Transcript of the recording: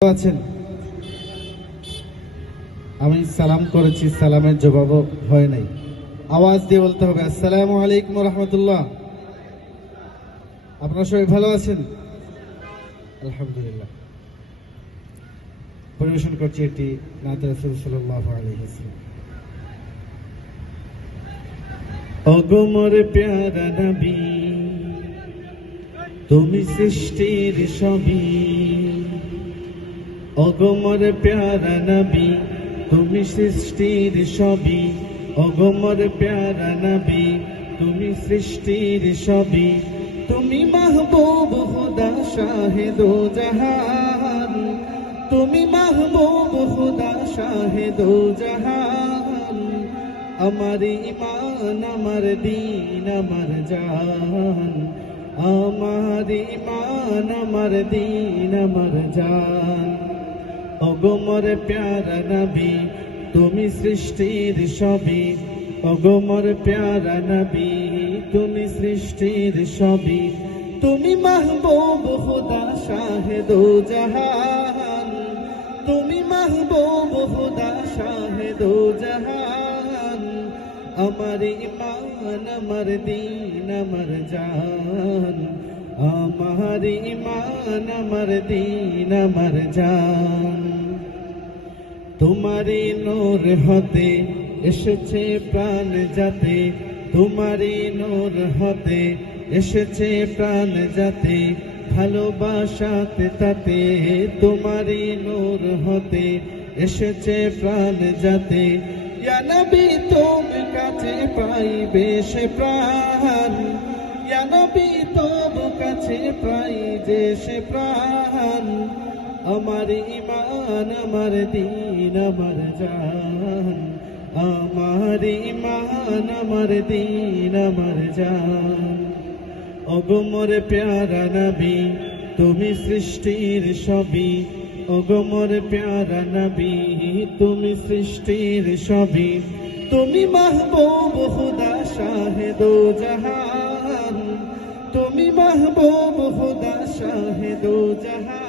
আছেন? আমি সালাম করেছি, সালামের জবাবও হয় নাই। আওয়াজ দিয়ে বলতে হবে আসসালামু আলাইকুম ওয়া রাহমাতুল্লাহ। আপনারা সবাই ভালো আছেন? আলহামদুলিল্লাহ। পরিবেশন করছি একটি নাত রাসূল সাল্লাল্লাহু আলাইহি ওয়াসাল্লাম। ওগো মোর প্যারা নবী, তুমি সৃষ্টির সবই। ওগো মোর প্যারা নবী, তুমি সৃষ্টির সবই। ওগো মোর প্যারা নবী, তুমি সৃষ্টির সবই। তুমি মাহবুব খুদা শাহিদো জাহান, তুমি মাহবুব খুদা শাহিদো জাহান। আমার ঈমান, আমার দীন, আমার জান। আমার ঈমান, আমার দীন, আমার জান। ওগো মোর প্যারা নবী, তুমি সৃষ্টির সবই। ওগো মোর প্যারা নবী, তুমি সৃষ্টির সবই। তুমি মাহবুব খুদা শাহিদো জাহান, তুমি মাহবুব খুদা শাহিদো জাহান। আমার ঈমান, আমার দীন, আমার জান। আমার ঈমান, আমার দীন, আমার জান। তোমারি নূর হতে এসেছে প্রাণ যাতে, তোমারি নূর হতে এসেছে প্রাণ যাতে। ভালোবাসাতে তাতে তোমারি নূর হতে এসেছে প্রাণ যাতে। ইয়া নবী তুমি কাছে পাইবে সে প্রাণ, ইয়া নবী তুমি কাছে পাইবে সে প্রাণ। আমার ঈমান, আমার দীন, আমার জান। আমার ঈমান, আমার দীন, আমার জান। ওগো মোর প্যারা নবী, তুমি সৃষ্টির সবই। ওগো মোর প্যারা নবী, তুমি সৃষ্টির সবই। তুমি মাহবুব খুদা শাহিদো জাহান, তুমি মাহবুব খুদা শাহিদো জাহান।